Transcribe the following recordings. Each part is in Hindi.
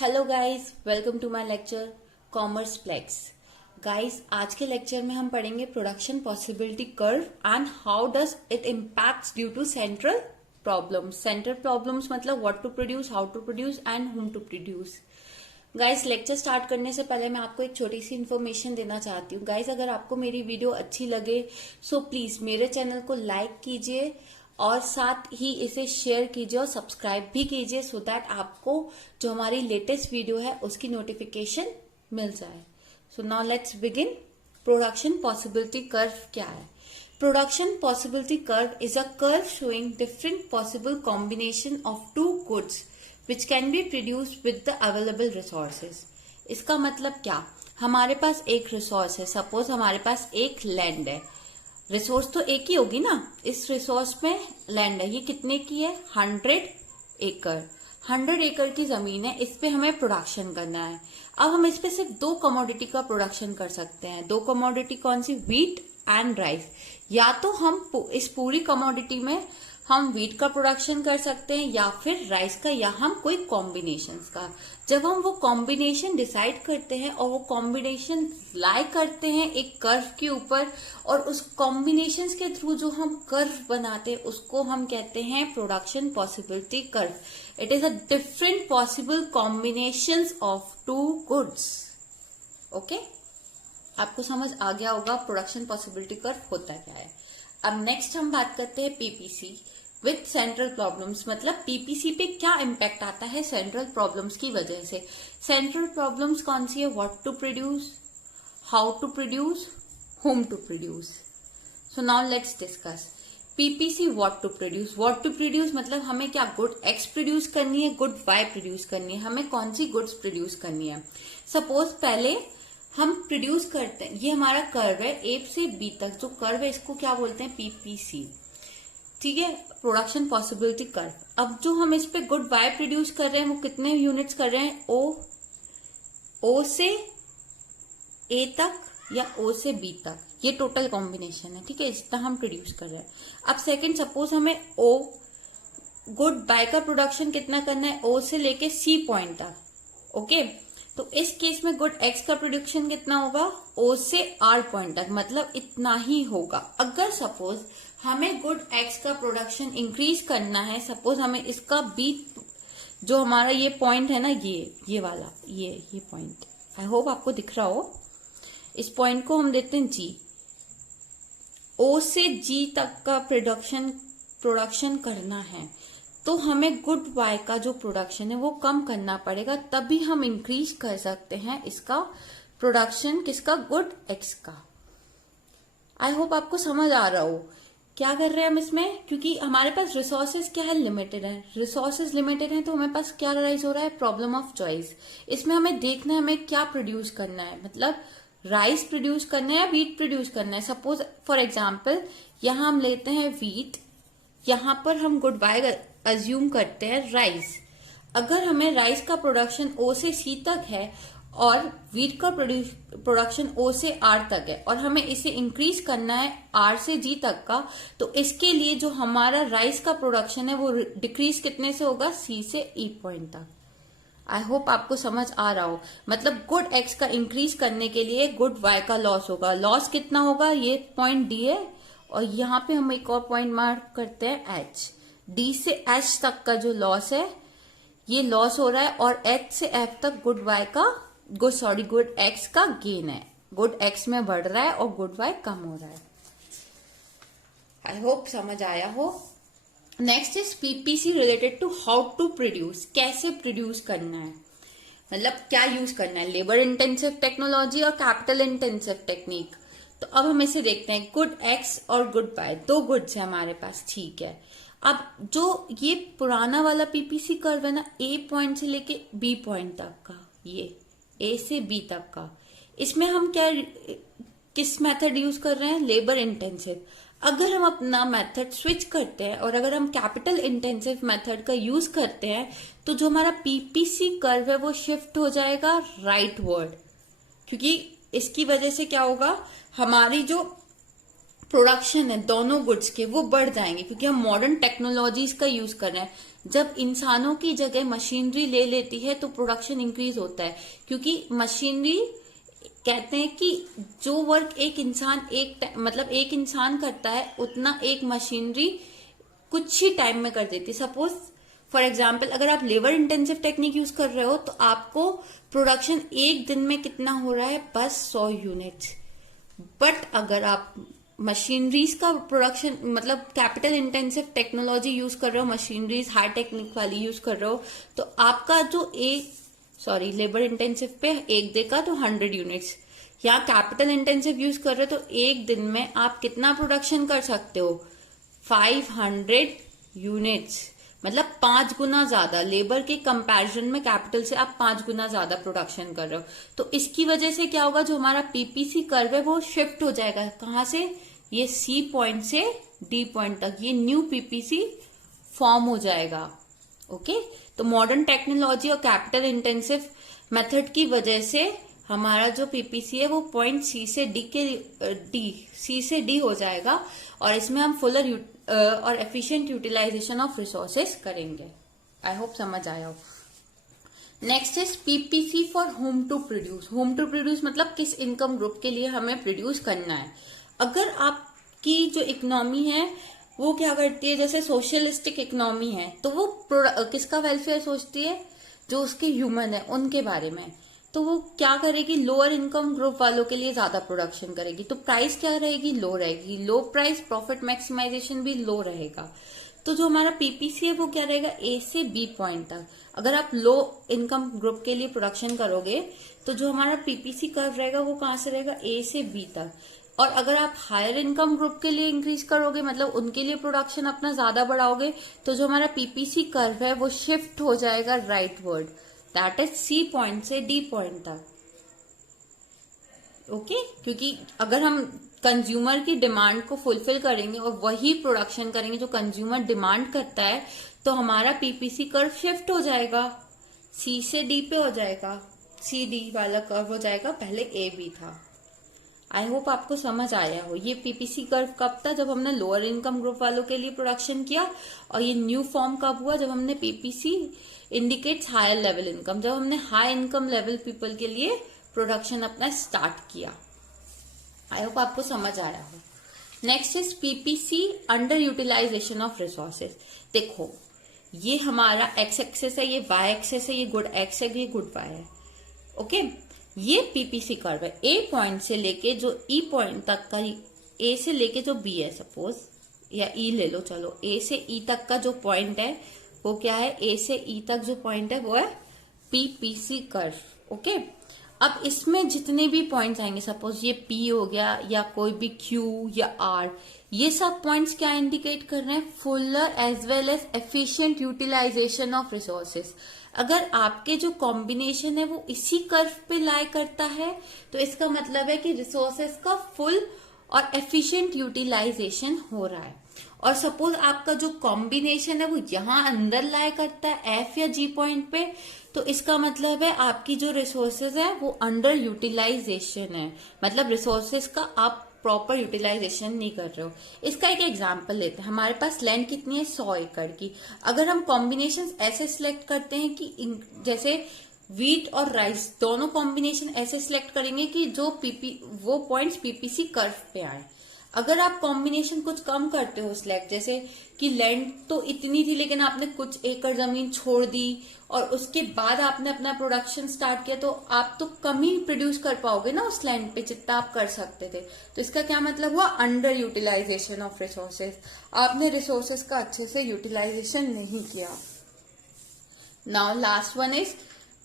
Hello guys, welcome to my lecture commerce flex. Guys, आज के लेक्चर में हम पढ़ेंगे production possibility curve and how does it impacts due to central problems. Central problems मतलब what to produce, how to produce and whom to produce. Guys, lecture start करने से पहले मैं आपको एक छोटी सी इन्फॉर्मेशन देना चाहती हूँ। गाइस, अगर आपको मेरी वीडियो अच्छी लगे सो प्लीज मेरे चैनल को लाइक कीजिए और साथ ही इसे शेयर कीजिए और सब्सक्राइब भी कीजिए सो दैट आपको जो हमारी लेटेस्ट वीडियो है उसकी नोटिफिकेशन मिल जाए। So now let's begin. Production possibility curve क्या है? Production possibility curve is a curve showing different possible combination of two goods which can be produced with the available resources. इसका मतलब क्या? हमारे पास एक रिसोर्स है, सपोज हमारे पास एक लैंड है। रिसोर्स तो एक ही होगी ना, इस रिसोर्स में लैंड है, ये कितने की है? 100 एकड़। 100 एकड़ की जमीन है, इस पे हमें प्रोडक्शन करना है। अब हम इस पे सिर्फ दो कमोडिटी का प्रोडक्शन कर सकते हैं। दो कमोडिटी कौन सी? Wheat and rice. या तो हम इस पूरी कमोडिटी में हम व्हीट का प्रोडक्शन कर सकते हैं या फिर राइस का, या हम कोई कॉम्बिनेशंस का। जब हम वो कॉम्बिनेशन डिसाइड करते हैं और वो कॉम्बिनेशन लाई करते हैं एक कर्व के ऊपर, और उस कॉम्बिनेशंस के थ्रू जो हम कर्व बनाते हैं उसको हम कहते हैं production possibility curve. It is a different possible combinations of two goods. Okay, आपको समझ आ गया होगा प्रोडक्शन पॉसिबिलिटी कर्व होता क्या है। अब नेक्स्ट हम बात करते हैं पीपीसी विथ सेंट्रल प्रॉब्लम्स। मतलब पीपीसी पे क्या इम्पैक्ट आता है सेंट्रल प्रॉब्लम्स की वजह से। सेंट्रल प्रॉब्लम्स कौन सी है? What to produce, how to produce, whom to produce. So now let's discuss PPC what to produce. What to produce मतलब हमें क्या गुड एक्स प्रोड्यूस करनी है, गुड वाई प्रोड्यूस करनी है, हमें कौन सी गुड्स प्रोड्यूस करनी है। सपोज पहले हम प्रोड्यूस करते हैं, ये हमारा कर्व है ए से बी तक, जो कर्व है इसको क्या बोलते हैं? पीपीसी। ठीक है, प्रोडक्शन पॉसिबिलिटी कर्व। अब जो हम इस पे गुड वाई प्रोड्यूस कर रहे हैं वो कितने यूनिट्स कर रहे हैं? ओ से ए तक या ओ से बी तक, ये टोटल कॉम्बिनेशन है। ठीक है, इतना हम प्रोड्यूस कर रहे हैं। अब सेकंड, सपोज हमें ओ गुड बाय का प्रोडक्शन कितना करना है? ओ से लेके सी पॉइंट तक। ओके, तो इस केस में गुड एक्स का प्रोडक्शन कितना होगा? ओ से आर पॉइंट तक, मतलब इतना ही होगा। अगर सपोज हमें गुड एक्स का प्रोडक्शन इंक्रीज करना है, सपोज हमें इसका बी जो हमारा ये पॉइंट है ना, ये वाला ये पॉइंट, आई होप आपको दिख रहा हो। इस पॉइंट को हम देते हैं जी। ओ से जी तक का प्रोडक्शन करना है तो हमें गुड वाई का जो प्रोडक्शन है वो कम करना पड़ेगा, तभी हम इंक्रीज कर सकते हैं इसका प्रोडक्शन। किसका? गुड एक्स का। आई होप आपको समझ आ रहा हो क्या कर रहे हैं हम इसमें, क्योंकि हमारे पास रिसोर्सेज क्या है? लिमिटेड है। रिसोर्सेज लिमिटेड है तो हमारे पास क्या राइज हो रहा है? Problem of choice. इसमें हमें देखना है हमें क्या प्रोड्यूस करना है, मतलब राइस प्रोड्यूस करना है या व्हीट प्रोड्यूस करना है। सपोज फॉर एग्जाम्पल यहां हम लेते हैं व्हीट, यहां पर हम गुड बाय अज्यूम करते हैं राइस। अगर हमें राइस का प्रोडक्शन ओ से सी तक है और व्हीट का प्रोडक्शन ओ से आर तक है और हमें इसे इंक्रीज करना है आर से जी तक का, तो इसके लिए जो हमारा राइस का प्रोडक्शन है वो डिक्रीज कितने से होगा? सी से ई पॉइंट तक। आई होप आपको समझ आ रहा हो। मतलब गुड एक्स का इंक्रीज करने के लिए गुड वाई का लॉस होगा। लॉस कितना होगा? ये पॉइंट डी है और यहाँ पे हम एक और पॉइंट मार्क करते हैं एच। डी से एच तक का जो लॉस है ये लॉस हो रहा है, और एच से एफ तक गुड एक्स का गेन है। गुड एक्स में बढ़ रहा है और गुड वाई कम हो रहा है। आई होप समझ आया हो। Next is PPC related to how to produce. कैसे प्रोड्यूस करना है, मतलब क्या यूज करना है? लेबर इंटेंसिव टेक्नोलॉजी और कैपिटल इंटेंसिव टेक्निक। तो अब हम इसे देखते हैं। गुड एक्स और गुड वाई, दो गुड्स है हमारे पास। ठीक है, अब जो ये पुराना वाला पीपीसी कर्व है ना, ए पॉइंट से लेके बी पॉइंट तक का, ये ए से बी तक का, इसमें हम किस मेथड यूज कर रहे हैं? Labour intensive. अगर हम अपना मेथड स्विच करते हैं और अगर हम कैपिटल इंटेंसिव मेथड का यूज करते हैं तो जो हमारा पीपीसी कर्व है वो शिफ्ट हो जाएगा राइट वर्ड, क्योंकि इसकी वजह से क्या होगा? हमारी जो प्रोडक्शन है दोनों गुड्स के वो बढ़ जाएंगे, क्योंकि हम मॉडर्न टेक्नोलॉजीज का यूज कर रहे हैं। जब इंसानों की जगह मशीनरी ले लेती है तो प्रोडक्शन इंक्रीज होता है, क्योंकि मशीनरी कहते हैं कि जो वर्क एक इंसान एक इंसान करता है उतना एक मशीनरी कुछ ही टाइम में कर देती है। सपोज फॉर एग्जाम्पल अगर आप लेबर इंटेंसिव टेक्निक यूज कर रहे हो तो आपको प्रोडक्शन एक दिन में कितना हो रहा है, बस 100 यूनिट्स। बट अगर आप मशीनरीज का production capital intensive technology use कर रहे हो, मशीनरीज हाई टेक्निक वाली यूज कर रहे हो, तो आपका जो लेबर इंटेंसिव पे एक दिन का तो 100 यूनिट्स, या कैपिटल इंटेंसिव यूज कर रहे हो तो एक दिन में आप कितना प्रोडक्शन कर सकते हो, 500 यूनिट्स। मतलब 5 गुना ज्यादा लेबर के कंपैरिजन में कैपिटल से आप 5 गुना ज्यादा प्रोडक्शन कर रहे हो। तो इसकी वजह से क्या होगा, जो हमारा पीपीसी कर्व है वो शिफ्ट हो जाएगा। कहां से, ये सी पॉइंट से डी पॉइंट तक ये न्यू पीपीसी फॉर्म हो जाएगा। ओके, तो मॉडर्न टेक्नोलॉजी और कैपिटल इंटेंसिव मेथड की वजह से हमारा जो पीपीसी है वो पॉइंट सी से डी हो जाएगा, और इसमें हम फुलर और एफिशिएंट यूटिलाइजेशन ऑफ रिसोर्सेस करेंगे। आई होप समझ आया हो। Next is PPC for whom to produce. Whom to produce मतलब किस इनकम ग्रुप के लिए हमें प्रोड्यूस करना है। अगर आपकी जो इकोनॉमी है वो क्या करती है, जैसे सोशलिस्टिक इकोनॉमी है, तो वो किसका वेलफेयर सोचती है, जो उसके ह्यूमन है उनके बारे में। तो वो क्या करेगी, लोअर इनकम ग्रुप वालों के लिए ज्यादा प्रोडक्शन करेगी, तो प्राइस क्या रहेगी, लो रहेगी। लो प्राइस, प्रॉफिट मैक्सिमाइजेशन भी लो रहेगा। तो जो हमारा पीपीसी है वो क्या रहेगा, ए से बी पॉइंट तक। अगर आप लो इनकम ग्रुप के लिए प्रोडक्शन करोगे तो जो हमारा पीपीसी कर्व रहेगा वो कहां से रहेगा, ए से बी तक। और अगर आप हायर इनकम ग्रुप के लिए इंक्रीज करोगे, मतलब उनके लिए प्रोडक्शन अपना ज्यादा बढ़ाओगे, तो जो हमारा पीपीसी कर्व है वो शिफ्ट हो जाएगा rightward, that is C point से डी पॉइंट तक। ओके, क्योंकि अगर हम कंज्यूमर की डिमांड को फुलफिल करेंगे और वही प्रोडक्शन करेंगे जो कंज्यूमर डिमांड करता है, तो हमारा पीपीसी कर्व शिफ्ट हो जाएगा, सी से डी पे हो जाएगा, सी डी वाला कर्व हो जाएगा, पहले ए बी था। आई होप आपको समझ आया हो। ये पीपीसी कर्व कब था, जब हमने लोअर इनकम ग्रुप वालों के लिए प्रोडक्शन किया, और ये न्यू फॉर्म कब हुआ, जब हमने PPC indicates higher level income, जब हमने हाई इनकम लेवल पीपल के लिए प्रोडक्शन अपना स्टार्ट किया। आई होप आपको समझ आया हो। Next is PPC under utilization of resources. देखो, ये हमारा एक्स एक्सेस है, ये वाई एक्सेस है, ये गुड एक्स है, ये गुड वाई है। ओके, ये पीपीसी कर्व है, ए पॉइंट से लेके जो ई पॉइंट तक का, ए से लेके जो बी है सपोज, या ई ले लो, चलो ए से ई तक का जो पॉइंट है वो क्या है, ए से ई तक जो पॉइंट है वो है पीपीसी कर्व। ओके, अब इसमें जितने भी पॉइंट्स आएंगे, सपोज ये पी हो गया या कोई भी क्यू या आर, ये सब पॉइंट्स क्या इंडिकेट कर रहे हैं, fuller as well as efficient utilization of resources. अगर आपके जो कॉम्बिनेशन है वो इसी कर्व पे लाई करता है, तो इसका मतलब है कि रिसोर्सेज का फुल और एफिशिएंट यूटिलाइजेशन हो रहा है। और सपोज आपका जो कॉम्बिनेशन है वो यहां अंदर लाई करता है एफ या जी पॉइंट पे, तो इसका मतलब है आपकी जो रिसोर्सेज है वो अंडर यूटिलाइजेशन है, मतलब रिसोर्सेज का आप प्रॉपर यूटिलाइजेशन नहीं कर रहे हो। इसका एक एग्जांपल लेते हैं। हमारे पास लैंड कितनी है, 100 एकड़ की। अगर हम कॉम्बिनेशन ऐसे सिलेक्ट करते हैं कि जैसे व्हीट और राइस दोनों कॉम्बिनेशन ऐसे सिलेक्ट करेंगे कि जो वो पॉइंट्स पीपीसी कर्व पे आए। अगर आप कॉम्बिनेशन कुछ कम करते हो सिलेक्ट, जैसे कि लैंड तो इतनी थी लेकिन आपने कुछ एकड़ जमीन छोड़ दी और उसके बाद आपने अपना प्रोडक्शन स्टार्ट किया, तो आप तो कम ही प्रोड्यूस कर पाओगे ना उस लैंड पे जितना आप कर सकते थे। तो इसका क्या मतलब हुआ, अंडर यूटिलाइजेशन ऑफ रिसोर्सेज। आपने रिसोर्सेज का अच्छे से यूटिलाइजेशन नहीं किया। Now last one is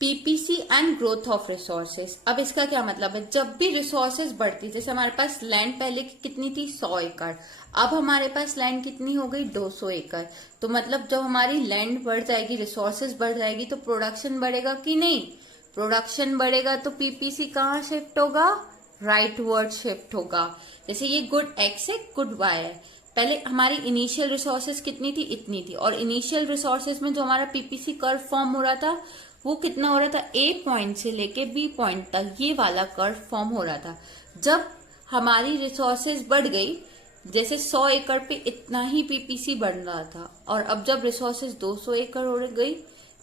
PPC and growth of resources. अब इसका क्या मतलब है, जब भी रिसोर्सेज बढ़ती, जैसे हमारे पास लैंड पहले कितनी थी, 100 एकड़, अब हमारे पास लैंड कितनी हो गई, 200 एकड़। तो मतलब जब हमारी लैंड बढ़ जाएगी, रिसोर्सेज बढ़ जाएगी, तो प्रोडक्शन बढ़ेगा कि नहीं, प्रोडक्शन बढ़ेगा तो पीपीसी कहाँ शिफ्ट होगा, राइट वर्ड शिफ्ट होगा। जैसे ये गुड एक्स है, गुड वाई है। पहले हमारी इनिशियल रिसोर्सेज कितनी थी, इतनी थी, और इनिशियल रिसोर्सेज में जो हमारा पीपीसी कर्व फॉर्म हो रहा था वो कितना हो रहा था, ए पॉइंट से लेके बी पॉइंट तक ये वाला कर्व फॉर्म हो रहा था। जब हमारी रिसोर्सेज बढ़ गई जैसे 100 एकड़ पे इतना ही पीपीसी बन रहा था, और अब जब रिसोर्सेज 200 एकड़ हो गई,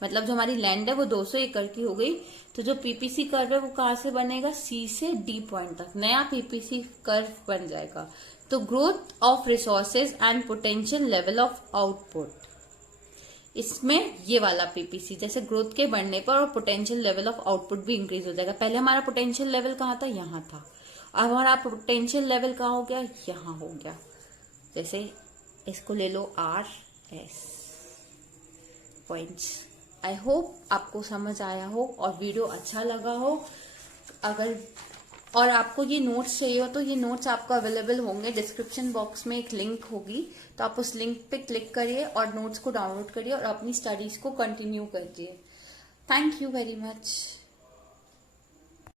मतलब जो हमारी लैंड है वो 200 एकड़ की हो गई, तो जो पीपीसी कर्व है वो कहाँ से बनेगा, सी से डी पॉइंट तक नया पीपीसी कर्व बन जाएगा। तो growth of resources and potential level of output, इसमें ये वाला पीपीसी जैसे ग्रोथ के बढ़ने पर और पोटेंशियल लेवल ऑफ आउटपुट भी इंक्रीज हो जाएगा। पहले हमारा पोटेंशियल लेवल कहाँ था, यहाँ था, अब हमारा पोटेंशियल लेवल कहाँ हो गया, यहाँ हो गया। जैसे इसको ले लो R S points. I hope आपको समझ आया हो और वीडियो अच्छा लगा हो। अगर और आपको ये नोट्स चाहिए हो तो ये नोट्स आपको अवेलेबल होंगे, डिस्क्रिप्शन बॉक्स में एक लिंक होगी, तो आप उस लिंक पे क्लिक करिए और नोट्स को डाउनलोड करिए और अपनी स्टडीज को कंटिन्यू करिए। Thank you very much.